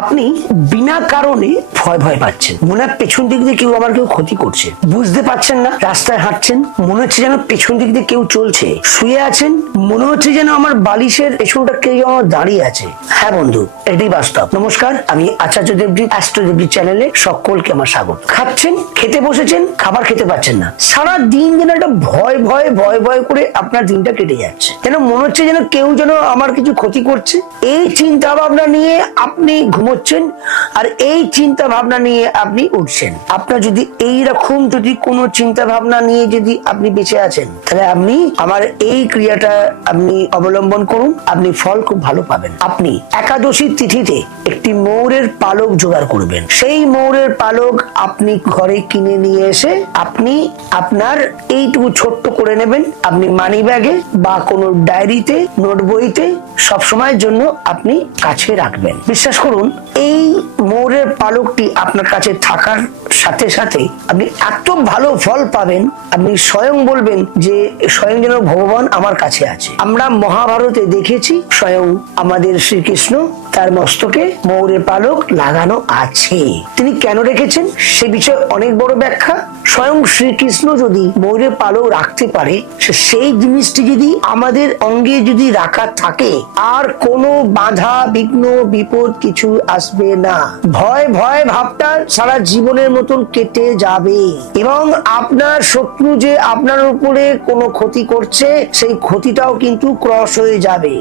আপনি বিনা কারণে ভয় ভয় পাচ্ছেন, মনে হয় পেছন দিক দিয়ে কেউ ক্ষতি করছে, বুঝতে পারছেন না। রাস্তায় হাঁটছেন, মনে হচ্ছে যেন পেছন দিক দিয়ে কেউ চলছে। শুয়ে আছেন, মনে হচ্ছে যেন আমার বালিশের পেছনটা কেউ আমার দাঁড়িয়ে আছে। হ্যাঁ বন্ধু, এটাই বাস্তব। নমস্কার, আমি আচার্য দেবজিৎ, অ্যাস্ট্রো দেবজিৎ চ্যানেলে সকলকে আমার স্বাগত। খাচ্ছেন, খেতে বসেছেন, খাবার খেতে পাচ্ছেন না, সারা দিন যেন একটা ভয় ভয় ভয় ভয় করে আপনার দিনটা কেটে যাচ্ছে, যেন মনে হচ্ছে যেন কেউ যেন আমার কিছু ক্ষতি করছে। এই চিন্তা ভাবনা নিয়ে আপনি ঘুমোচ্ছেন, আর এই চিন্তা ভাবনা নিয়ে আপনি উঠছেন। আপনার যদি এইরকম যদি কোনো চিন্তা ভাবনা নিয়ে যদি আপনি বেঁচে আছেন, তাহলে আপনি আমার এই ক্রিয়াটা আপনি অবলম্বন করুন, আপনি ফল খুব ভালো পাবেন। আপনি একাদশী তিথিতে একটি ময়ূরের পালক জোগাড় করবেন। সেই ময়ূরের পালক আপনি ঘরে কিনে নিয়ে এসে আপনি আপনার এইটুকু ছোট্ট করে নেবেন। আপনি মানি ব্যাগে বা কোনো ডায়েরিতে, নোট বইতে সবসময়ের জন্য আপনি কাছে রাখবেন। বিশ্বাস করুন, এই ময়ূরের পালকটি আপনার কাছে থাকার সাথে সাথে আপনি এত ভালো ফল পাবেন, আপনি স্বয়ং বলবেন যে স্বয়ং যেন ভগবান আমার কাছে আছে। আমরা মহাভারতে দেখেছি স্বয়ং আমাদের শ্রীকৃষ্ণ তার মস্তকে ময়ূরের পালক লাগানো আছে। তিনি কেন রেখেছেন সে বিষয়ে অনেক বড় ব্যাখ্যা। স্বয়ং শ্রীকৃষ্ণ যদি ময়ূরের পালক রাখতে পারে, সেই জিনিসটি যদি আমাদের অঙ্গে যদি রাখা থাকে, আর কোনো বাধা বিঘ্ন বিপদ কিছু আসবে না। ভয় ভয় ভাবটা সারা জীবনের মতন কেটে যাবে, এবং আপনার শত্রু যে আপনার উপরে কোনো ক্ষতি করছে, সেই ক্ষতিটাও কিন্তু ক্রস হয়ে যাবে,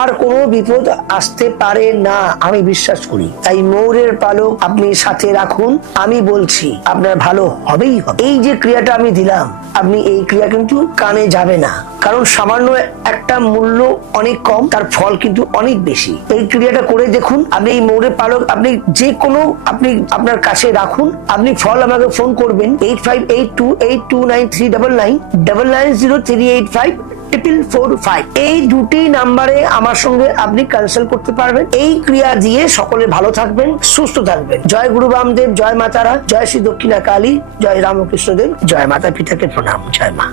আর কোনো বিপদ আসতে পারে না, আমি বিশ্বাস করি। তাই ময়ূরের পালক আপনি সাথে রাখুন। আমি বলছি আপনার ভালো হবেই হবে। এই যে ক্রিয়াটা আমি দিলাম, আপনি এই ক্রিয়া কিন্তু কানে যাবে না, কারণ সামান্য একটা মূল্য অনেক কম, তার ফল কিন্তু অনেক বেশি। এই ক্রিয়াটা করে দেখুন। আপনি এই ময়ূরের পালক আপনি যে কোনো আপনি আপনার কাছে রাখুন। আপনি ফল আমাকে ফোন করবেন 85828939903855। এই দুটি নাম্বারে আমার সঙ্গে আপনি কনসাল্ট করতে পারবেন। এই ক্রিয়া দিয়ে সকলে ভালো থাকবেন, সুস্থ থাকবেন। জয় গুরু বামদেব, জয় মাতারা, জয় শ্রী দক্ষিণা কালী, জয় রামকৃষ্ণ দেব, জয় মাতা পিতাকে প্রণাম, জয় মা।